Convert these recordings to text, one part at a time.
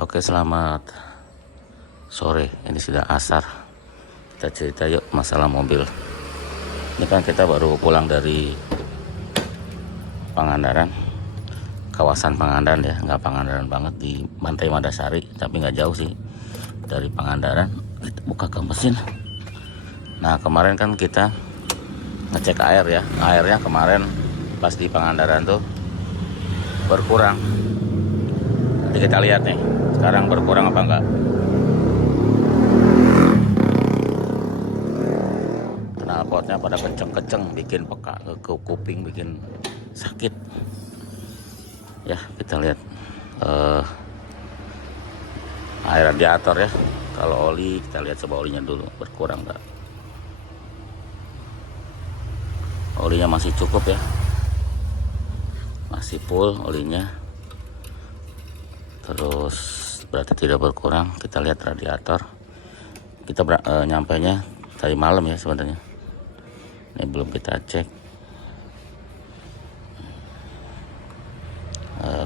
Oke, selamat sore. Ini sudah asar. Kita cerita yuk masalah mobil. Ini kan kita baru pulang dari Pangandaran, kawasan Pangandaran ya, nggak Pangandaran banget, di Pantai Madasari, tapi nggak jauh sih dari Pangandaran. Kita buka ke mesin. Nah, kemarin kan kita ngecek air ya. Airnya kemarin pas di Pangandaran tuh berkurang. Nanti kita lihat nih, sekarang berkurang apa enggak. Knalpotnya pada kenceng-kenceng, bikin peka ke kuping, bikin sakit. Ya, kita lihat air radiator ya. Kalau oli, kita lihat coba olinya dulu, berkurang enggak. Olinya masih cukup ya, masih full olinya. Terus berarti tidak berkurang. Kita lihat radiator. Kita nyampainya tadi malam ya sebenarnya. Ini belum kita cek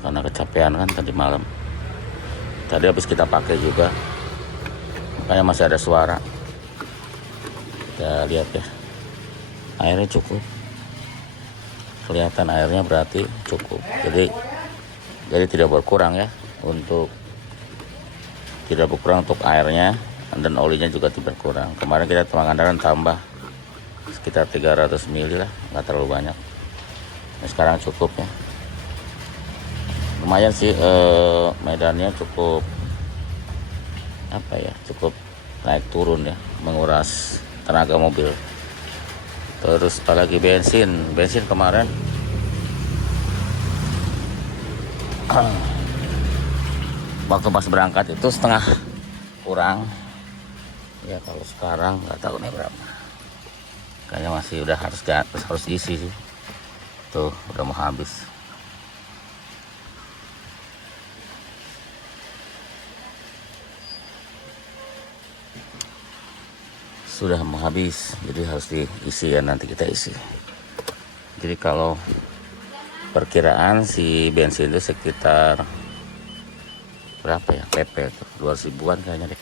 karena kecapean kan tadi malam. Tadi habis kita pakai juga, makanya masih ada suara. Kita lihat ya, airnya cukup. Kelihatan airnya berarti cukup. Jadi tidak berkurang ya. Tidak berkurang untuk airnya, dan olinya juga tidak berkurang. Kemarin kita Pangandaran tambah sekitar 300 ml lah, nggak terlalu banyak. Nah, sekarang cukup ya. Lumayan sih, medannya cukup cukup naik turun ya, menguras tenaga mobil. Terus apalagi bensin kemarin waktu pas berangkat itu setengah kurang ya. Kalau sekarang nggak tahu nih berapa, kayaknya masih udah harus isi sih. Tuh udah mau habis. Sudah mau habis, jadi harus diisi ya, nanti kita isi. Jadi kalau perkiraan si bensin itu sekitar berapa ya, PP tuh 200 ribuan kayaknya deh,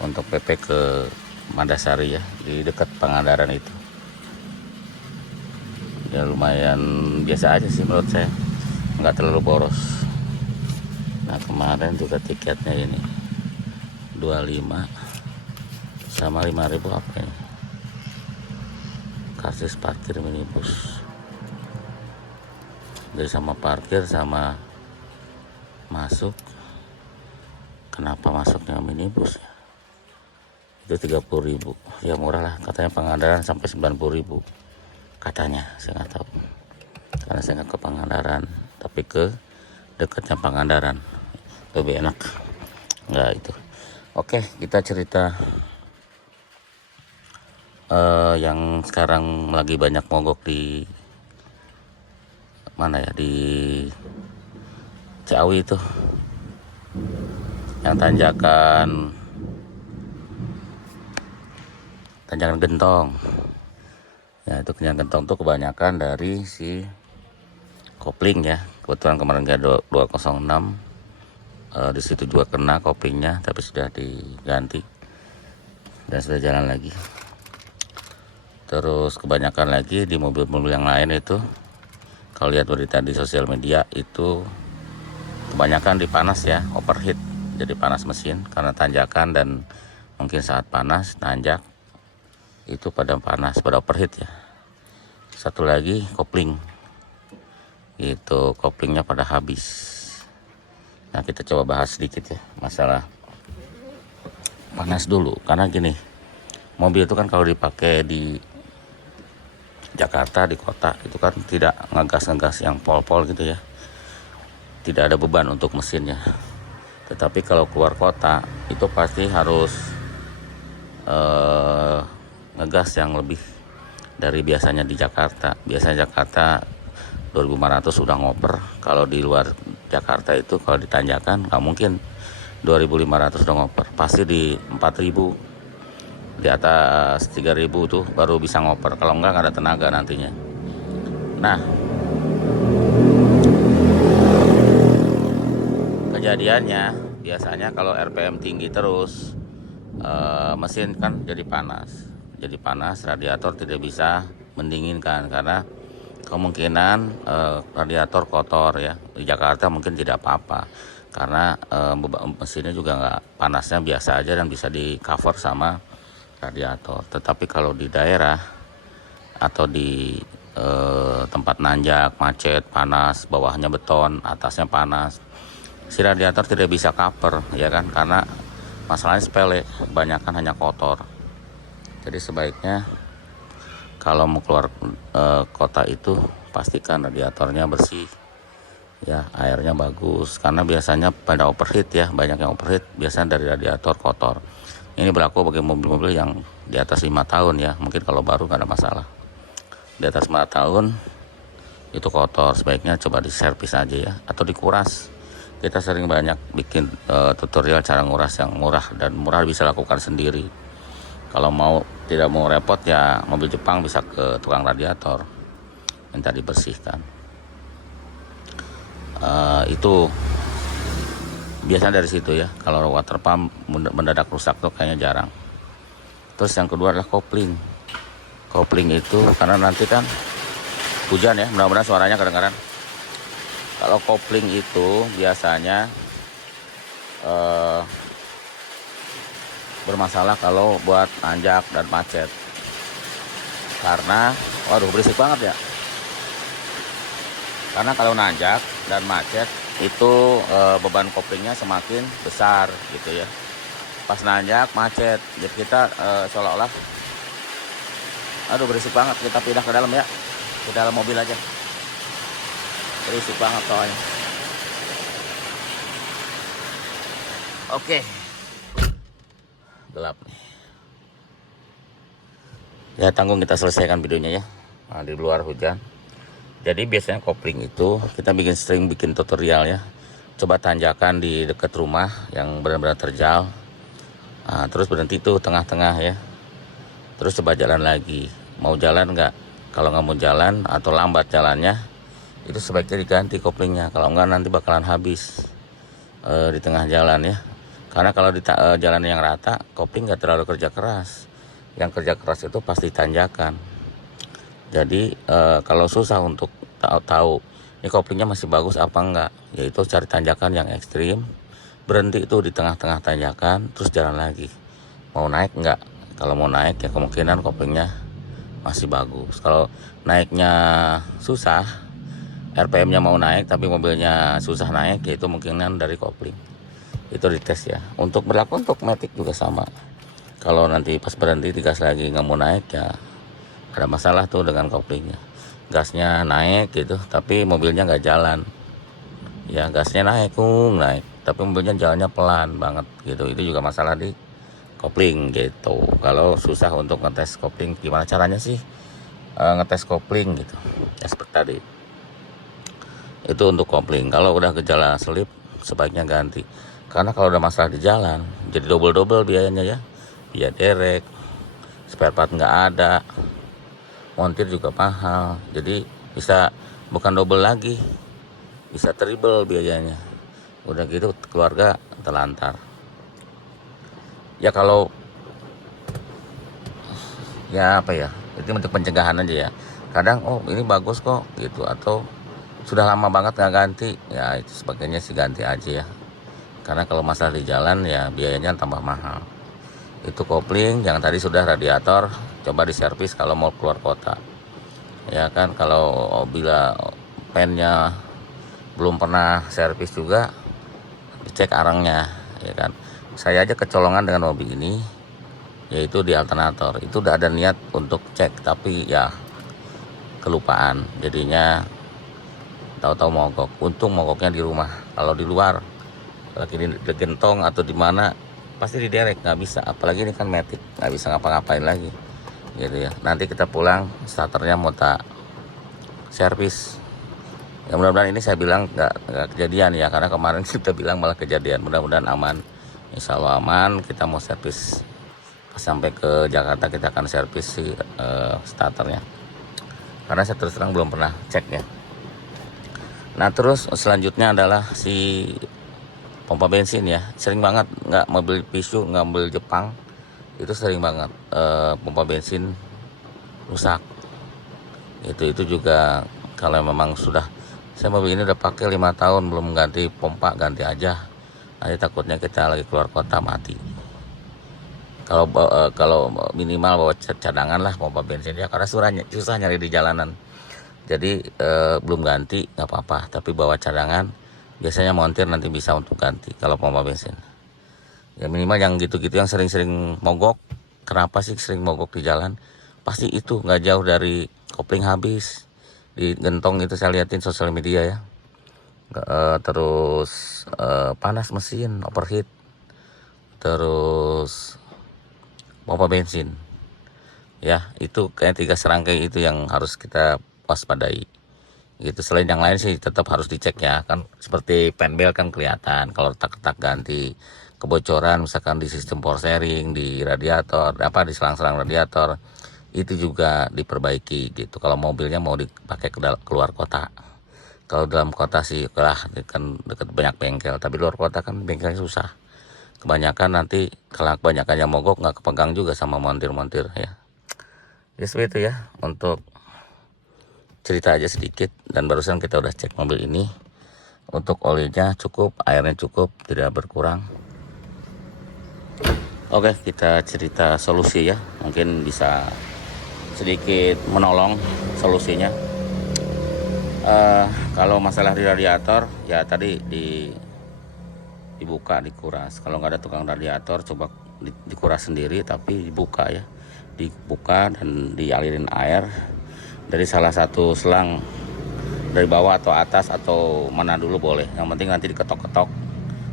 untuk PP ke Madasari ya, di dekat Pangandaran itu. Ya lumayan biasa aja sih menurut saya, nggak terlalu boros. Nah, kemarin juga tiketnya ini 25 sama 5.000 apa ini, karcis parkir minibus. Jadi sama parkir sama masuk. Kenapa masuknya minibus ya? Itu 30.000 ya, murah lah katanya. Pangandaran sampai 90.000 katanya, saya nggak tahu karena saya nggak ke Pangandaran, tapi ke dekatnya Pangandaran lebih enak nggak itu. Oke, kita cerita yang sekarang lagi banyak mogok di mana ya, di Ciawi itu, yang tanjakan Gentong ya. Itu tanjakan Gentong tuh kebanyakan dari si kopling ya. Kebetulan kemarin ada 206 di situ juga kena koplingnya, tapi sudah diganti dan sudah jalan lagi. Terus kebanyakan lagi di mobil-mobil yang lain itu, kalau lihat berita di sosial media itu kebanyakan dipanas ya, overheat. Jadi panas mesin karena tanjakan, dan mungkin saat panas nanjak itu pada panas, pada overheat ya. Satu lagi kopling, itu koplingnya pada habis. Nah, kita coba bahas sedikit ya masalah panas dulu. Karena gini, mobil itu kan kalau dipakai di Jakarta, di kota itu kan tidak ngegas yang pol-pol gitu ya, tidak ada beban untuk mesinnya. Tetapi kalau keluar kota itu pasti harus ngegas yang lebih dari biasanya di Jakarta. Biasanya Jakarta 2.500 udah ngoper. Kalau di luar Jakarta itu, kalau ditanjakan nggak mungkin 2.500 udah ngoper, pasti di 4.000, di atas 3.000 tuh baru bisa ngoper. Kalau nggak ada tenaga nantinya. Nah, kejadiannya biasanya kalau RPM tinggi terus, mesin kan jadi panas, radiator tidak bisa mendinginkan karena kemungkinan radiator kotor ya. Di Jakarta mungkin tidak apa-apa karena mesinnya juga nggak, panasnya biasa aja dan bisa di cover sama radiator. Tetapi kalau di daerah atau di tempat nanjak, macet, panas, bawahnya beton, atasnya panas, si radiator tidak bisa cover ya kan, karena masalahnya sepele, kebanyakan hanya kotor. Jadi sebaiknya kalau mau keluar kota itu pastikan radiatornya bersih ya, airnya bagus, karena biasanya pada overheat ya, banyak yang overheat biasanya dari radiator kotor. Ini berlaku bagi mobil-mobil yang di atas 5 tahun ya, mungkin kalau baru nggak ada masalah. Di atas 5 tahun itu kotor, sebaiknya coba diservis aja ya, atau dikuras. Kita sering banyak bikin tutorial cara nguras yang murah, dan murah bisa lakukan sendiri. Kalau tidak mau repot ya, mobil Jepang bisa ke tukang radiator, minta dibersihkan. Itu biasanya dari situ ya. Kalau water pump mendadak rusak tuh kayaknya jarang. Terus yang kedua adalah kopling. Kopling itu karena nanti kan hujan ya, mudah-mudahan suaranya kedengaran. Kalau kopling itu biasanya bermasalah kalau buat nanjak dan macet. Karena waduh berisik banget ya. Karena kalau nanjak dan macet itu beban koplingnya semakin besar gitu ya. Pas nanjak macet, jadi kita seolah-olah aduh berisik banget, kita pindah ke dalam ya, ke dalam mobil aja. Berisik banget soalnya. Oke, gelap nih. Ya tanggung kita selesaikan videonya ya. Nah, di luar hujan. Jadi biasanya kopling itu kita sering bikin tutorial ya. Coba tanjakan di dekat rumah yang benar-benar terjal. Nah, terus berhenti tuh tengah-tengah ya. Terus coba jalan lagi. Mau jalan nggak? Kalau nggak mau jalan atau lambat jalannya, itu sebaiknya diganti koplingnya. Kalau nggak nanti bakalan habis di tengah jalan ya. Karena kalau di jalan yang rata, kopling nggak terlalu kerja keras. Yang kerja keras itu pasti tanjakan. Jadi kalau susah untuk tahu ini koplingnya masih bagus apa enggak, yaitu cari tanjakan yang ekstrim, berhenti itu di tengah-tengah tanjakan, terus jalan lagi. Mau naik enggak? Kalau mau naik ya kemungkinan koplingnya masih bagus. Kalau naiknya susah, RPM-nya mau naik tapi mobilnya susah naik, yaitu kemungkinan dari kopling. Itu dites ya. Untuk berlaku untuk Matic juga sama. Kalau nanti pas berhenti digas lagi nggak mau naik ya ada masalah tuh dengan koplingnya. Gasnya naik gitu, tapi mobilnya nggak jalan. Ya gasnya naik, tapi mobilnya jalannya pelan banget gitu. Itu juga masalah di kopling gitu. Kalau susah untuk ngetes kopling, gimana caranya sih ngetes kopling gitu? Ya seperti tadi. Itu untuk kopling. Kalau udah gejala selip, sebaiknya ganti. Karena kalau udah masalah di jalan, jadi double biayanya ya. Biaya derek, spare part nggak ada, montir juga mahal, jadi bisa bukan double lagi, bisa triple biayanya. Udah gitu keluarga terlantar. Ya kalau ya apa ya, itu untuk pencegahan aja ya. Kadang ini bagus kok gitu, atau sudah lama banget nggak ganti, ya itu sebagainya sih ganti aja ya. Karena kalau masalah di jalan ya biayanya tambah mahal. Itu kopling, yang tadi sudah radiator, coba diservis kalau mau keluar kota. Ya kan, kalau bila pennya belum pernah servis juga, dicek arangnya, ya kan. Saya aja kecolongan dengan mobil ini, yaitu di alternator. Itu udah ada niat untuk cek, tapi ya kelupaan. Jadinya tahu-tahu mogok. Untung mogoknya di rumah. Kalau di luar, lagi di gentong atau di mana, pasti diderek, nggak bisa. Apalagi ini kan Matic, nggak bisa ngapa-ngapain lagi gitu ya. Nanti kita pulang starternya mau tak servis ya, mudah-mudahan ini saya bilang nggak kejadian ya, karena kemarin kita bilang malah kejadian. Mudah-mudahan aman, insya Allah aman. Kita mau servis pas sampai ke Jakarta, kita akan servis si starternya, karena saya terus terang belum pernah cek ya. Nah terus selanjutnya adalah si pompa bensin ya, sering banget nggak mobil Pisu, nggak mobil Jepang, itu sering banget pompa bensin rusak. Itu juga kalau memang sudah, saya mobil ini udah pakai 5 tahun belum ganti pompa, ganti aja. Nanti takutnya kita lagi keluar kota mati. Kalau minimal bawa cadangan lah pompa bensin ya, karena susah nyari di jalanan. Jadi belum ganti nggak apa-apa, tapi bawa cadangan. Biasanya montir nanti bisa untuk ganti kalau pompa bensin. Ya minimal yang gitu-gitu yang sering-sering mogok. Kenapa sih sering mogok di jalan? Pasti itu nggak jauh dari kopling habis. Di gentong itu saya liatin sosial media ya. Terus panas mesin, overheat. Terus pompa bensin. Ya, itu kayak 3 serangkai itu yang harus kita waspadai. Gitu. Selain yang lain sih tetap harus dicek ya, kan seperti penbel kan kelihatan kalau retak-retak ganti, kebocoran misalkan di sistem power sharing, di radiator, di selang-selang radiator, itu juga diperbaiki gitu. Kalau mobilnya mau dipakai keluar kota. Kalau dalam kota sih kan dekat banyak bengkel, tapi luar kota kan bengkelnya susah. Kebanyakan nanti kalau kebanyakan yang mogok nggak kepegang juga sama montir-montir ya. Ya seperti itu ya untuk cerita aja sedikit. Dan barusan kita udah cek mobil ini, untuk olinya cukup, airnya cukup, tidak berkurang. Oke, kita cerita solusi ya, mungkin bisa sedikit menolong solusinya. Kalau masalah di radiator ya tadi dibuka, dikuras. Kalau nggak ada tukang radiator, coba dikuras sendiri, tapi dibuka ya, dibuka dan dialirin air dari salah satu selang, dari bawah atau atas atau mana dulu boleh. Yang penting nanti diketok-ketok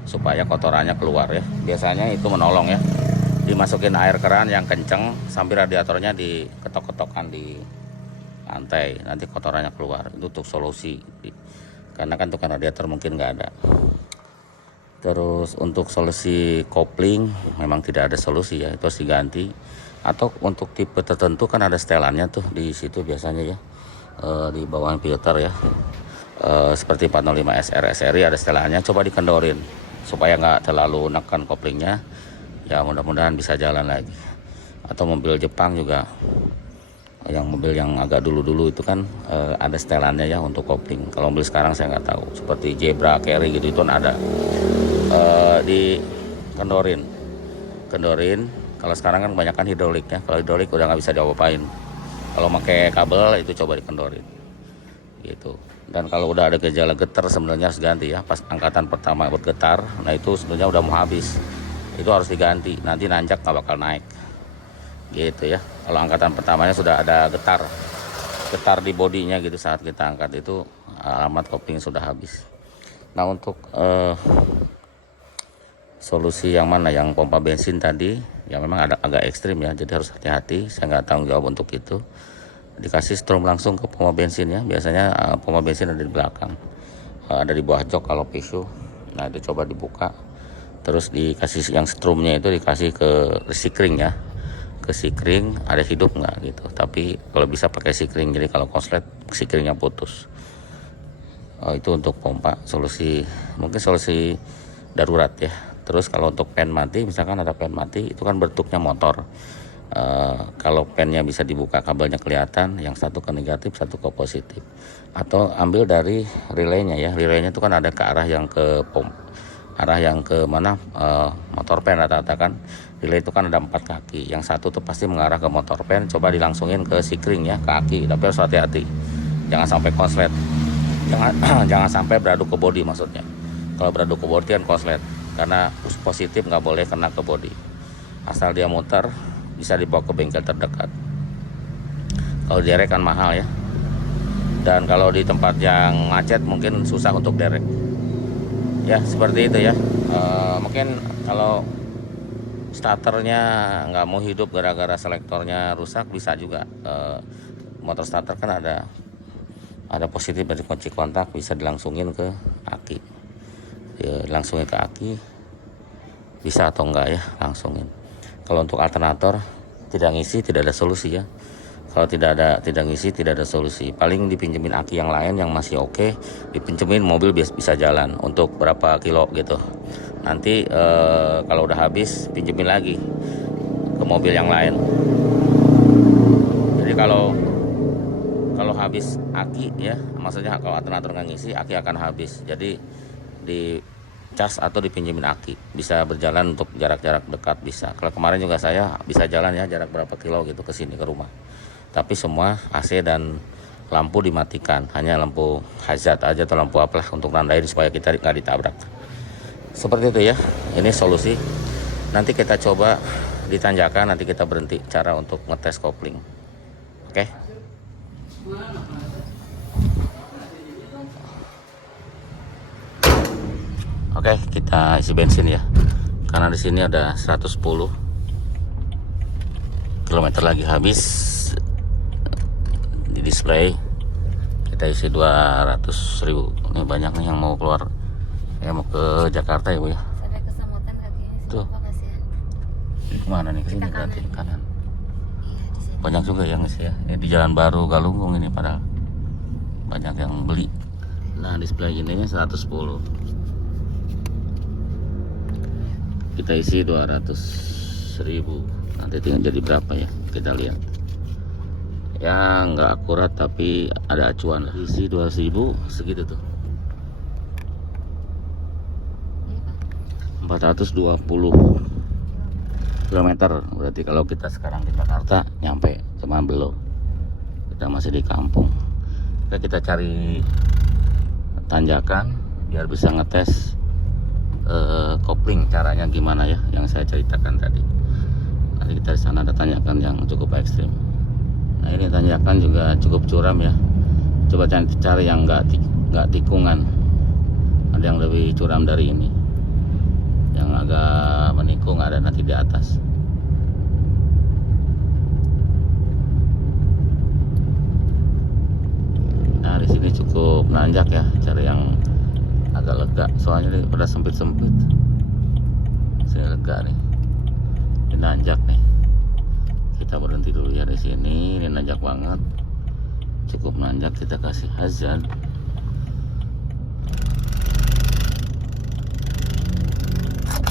supaya kotorannya keluar ya. Biasanya itu menolong ya. Dimasukin air keran yang kenceng sambil radiatornya diketok-ketokkan di lantai, nanti kotorannya keluar. Itu untuk solusi. Karena kan tukang radiator mungkin nggak ada. Terus untuk solusi kopling memang tidak ada solusi ya, itu harus diganti. Atau untuk tipe tertentu kan ada setelannya tuh di situ biasanya ya, di bawah filter ya, seperti 405 SR SRI ada setelannya, coba dikendorin supaya nggak terlalu nekan koplingnya ya, mudah-mudahan bisa jalan lagi. Atau mobil Jepang juga, yang mobil yang agak dulu-dulu itu kan ada setelannya ya untuk kopling. Kalau mobil sekarang saya nggak tahu, seperti Zebra, Carry gitu itu ada, dikendorin. Kalau sekarang kan kebanyakan hidrolik ya. Kalau hidrolik udah nggak bisa diapa-apain. Kalau pakai kabel itu coba dikendorin. Gitu. Dan kalau udah ada gejala getar sebenarnya harus ganti ya. Pas angkatan pertama bergetar, nah itu sebenarnya udah mau habis. Itu harus diganti. Nanti nanjak nggak bakal naik. Gitu ya. Kalau angkatan pertamanya sudah ada getar di bodinya gitu saat kita angkat, itu alamat kopling sudah habis. Nah untuk solusi yang mana, yang pompa bensin tadi ya memang agak ekstrim ya, jadi harus hati-hati. Saya nggak tanggung jawab untuk itu. Dikasih strom langsung ke pompa bensin ya, biasanya pompa bensin ada di belakang, ada di bawah jok kalau Pisu. Nah itu coba dibuka, terus dikasih yang stromnya itu dikasih ke sikring ya, ke sikring ada hidup nggak gitu. Tapi kalau bisa pakai sikring, jadi kalau konslet sikringnya putus. Itu untuk pompa, mungkin solusi darurat ya. Terus kalau untuk pen mati, misalkan ada pen mati, itu kan bentuknya motor. Kalau pennya bisa dibuka, kabelnya kelihatan, yang satu ke negatif, satu ke positif. Atau ambil dari relaynya ya. Relaynya itu kan ada ke arah yang ke mana, motor pen rata-rata kan. Relay itu kan ada 4 kaki. Yang satu tuh pasti mengarah ke motor pen. Coba dilangsungin ke sikring ya, ke aki. Tapi harus hati-hati, jangan sampai konslet. Jangan sampai beradu ke bodi maksudnya. Kalau beradu ke bodi kan konslet. Karena positif nggak boleh kena ke bodi. Asal dia muter, bisa dibawa ke bengkel terdekat. Kalau derek kan mahal ya. Dan kalau di tempat yang macet mungkin susah untuk derek. Ya seperti itu ya. Mungkin kalau starternya nggak mau hidup gara-gara selektornya rusak, bisa juga. Motor starter kan ada positif dari kunci kontak, bisa dilangsungin ke aki. Ya, langsungin ke aki bisa atau enggak ya, langsungin. Kalau untuk alternator tidak ngisi, tidak ada solusi ya. Kalau tidak ngisi, tidak ada solusi. Paling dipinjemin aki yang lain yang masih oke, dipinjemin, mobil bisa jalan untuk berapa kilo gitu. Nanti kalau udah habis pinjemin lagi ke mobil yang lain. Jadi kalau habis aki ya, maksudnya kalau alternator nggak ngisi, aki akan habis. Jadi di cas atau dipinjemin aki, bisa berjalan untuk jarak-jarak dekat bisa. Kalau kemarin juga saya bisa jalan ya jarak berapa kilo gitu ke sini ke rumah. Tapi semua AC dan lampu dimatikan, hanya lampu hazard aja atau lampu apalah untuk nandain supaya kita nggak ditabrak. Seperti itu ya, ini solusi. Nanti kita coba ditanjakan, nanti kita berhenti cara untuk ngetes kopling. Oke. Oke, kita isi bensin ya. Karena di sini ada 110 km lagi habis. Di display kita isi 200.000. Ini banyak nih yang mau keluar, ya mau ke Jakarta ya Bu ya. Sampai kesemutan kakinya. Tuh. Kemana nih? Kesini berarti kanan. Iya, di sini. Banyak juga yang ngisi ya. Ini di Jalan Baru Galunggung ini padahal banyak yang beli. Nah display ininya 110. Kita isi 200.000. Nanti tinggal jadi berapa ya, kita lihat ya. Nggak akurat tapi ada acuan lah. Isi 200.000 segitu tuh, 420 km. Berarti kalau kita sekarang di Jakarta nyampe, cuman belum, kita masih di kampung. Oke, kita cari tanjakan biar bisa ngetes kopling caranya gimana ya, yang saya ceritakan tadi. Nanti kita di sana ada tanjakan yang cukup ekstrim. Nah ini tanjakan juga cukup curam ya. Coba cari yang nggak tikungan. Ada yang lebih curam dari ini. Yang agak menikung ada nanti di atas. Nah di sini cukup nanjak ya. Cari yang agak lega, soalnya ini pada sempit-sempit. Sini lega nih, ini nanjak nih. Kita berhenti dulu ya di sini. Ini nanjak banget, cukup nanjak. Kita kasih hazard.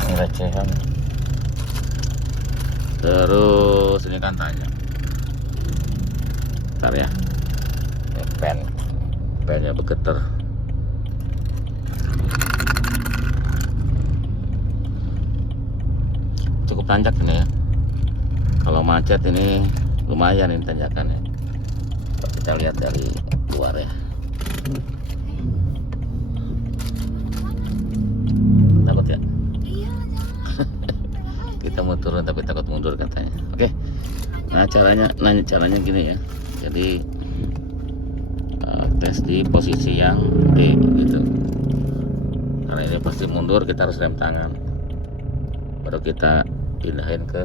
Ini recehan. Terus ini kan tanya. Bentar ya, ini pennya bergetar. Cukup tanjak ini ya. Kalau macet ini lumayan ini tanjakannya. Kita lihat dari luar ya. Takut ya? Iya, Kita mau turun tapi takut mundur katanya. Oke. Nah caranya gini ya. Jadi tes di posisi yang D gitu. Karena ini pasti mundur, kita harus rem tangan. Baru kita pindahin ke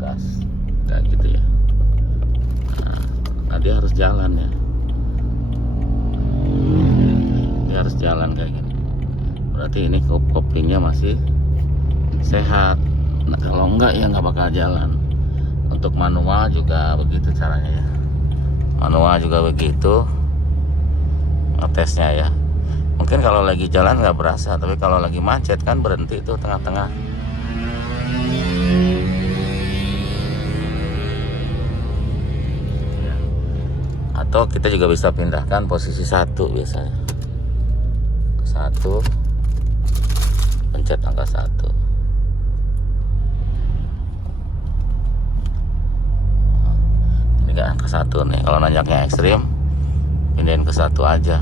gas kayak gitu ya. Nah dia harus jalan ya, dia harus jalan kayak gini. Berarti ini koplingnya masih sehat. Nah kalau enggak ya nggak bakal jalan. Untuk manual juga begitu caranya ya. Manual juga begitu ngetesnya ya. Mungkin kalau lagi jalan nggak berasa, tapi kalau lagi macet kan berhenti itu tengah-tengah. Ya. Atau kita juga bisa pindahkan posisi 1 biasanya. 1, pencet angka 1. Ini kan angka 1 nih. Kalau nanjaknya ekstrim, pindahin ke 1 aja.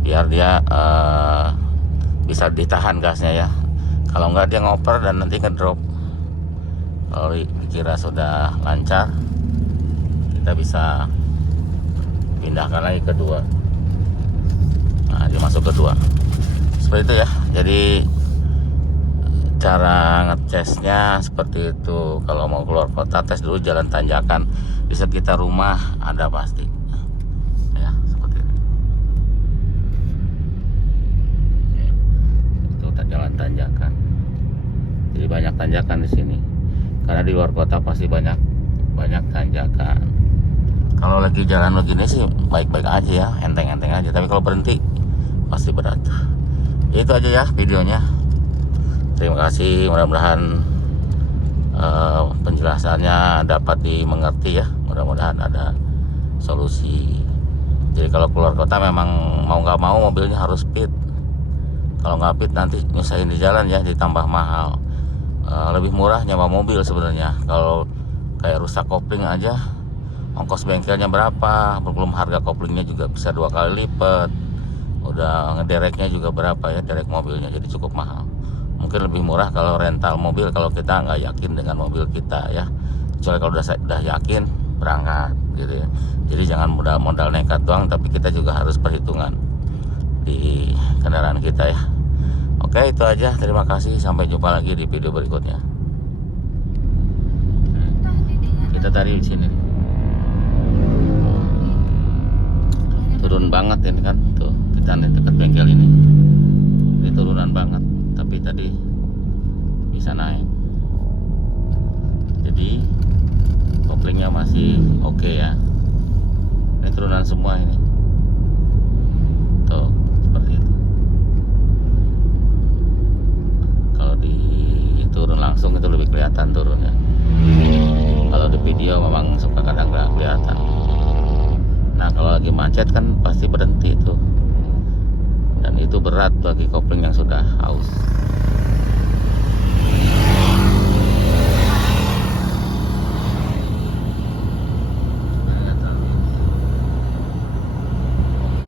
Biar dia bisa ditahan gasnya ya. Kalau enggak dia ngoper dan nanti ngedrop. Kalau dikira sudah lancar, kita bisa pindahkan lagi ke 2. Nah dia masuk ke 2. Seperti itu ya. Jadi cara ngecasnya seperti itu. Kalau mau keluar kota, tes dulu jalan tanjakan di sekitar rumah ada pasti ya, seperti ini. Itu jalan tanjakan. Jadi banyak tanjakan di sini. Karena di luar kota pasti banyak tanjakan. Kalau lagi jalan begini sih baik-baik aja ya, enteng-enteng aja. Tapi kalau berhenti pasti berat. Itu aja ya videonya. Terima kasih, mudah-mudahan penjelasannya dapat dimengerti ya. Mudah-mudahan ada solusi. Jadi kalau keluar kota memang mau nggak mau mobilnya harus speed. Kalau nggak speed nanti nyusahin di jalan ya, ditambah mahal. Lebih murah nyewa mobil sebenarnya. Kalau kayak rusak kopling aja, ongkos bengkelnya berapa, belum harga koplingnya juga bisa 2 kali lipat. Udah ngedereknya juga berapa ya, derek mobilnya, jadi cukup mahal. Mungkin lebih murah kalau rental mobil kalau kita nggak yakin dengan mobil kita ya. Kecuali kalau udah yakin berangkat gitu ya. Jadi jangan modal nekat doang, tapi kita juga harus perhitungan di kendaraan kita ya. Oke, itu aja. Terima kasih. Sampai jumpa lagi di video berikutnya. Kita tadi di sini. Turun banget ini kan. Tuh, kita nih dekat bengkel ini. Ini turunan banget, tapi tadi bisa naik. Jadi koplingnya masih oke ya. Ini turunan semua ini. Tuh, seperti itu. Kalau turun langsung itu lebih kelihatan turunnya. Kalau di video memang suka kadang nggak kelihatan. Nah kalau lagi macet kan pasti berhenti itu. Dan itu berat bagi kopling yang sudah haus.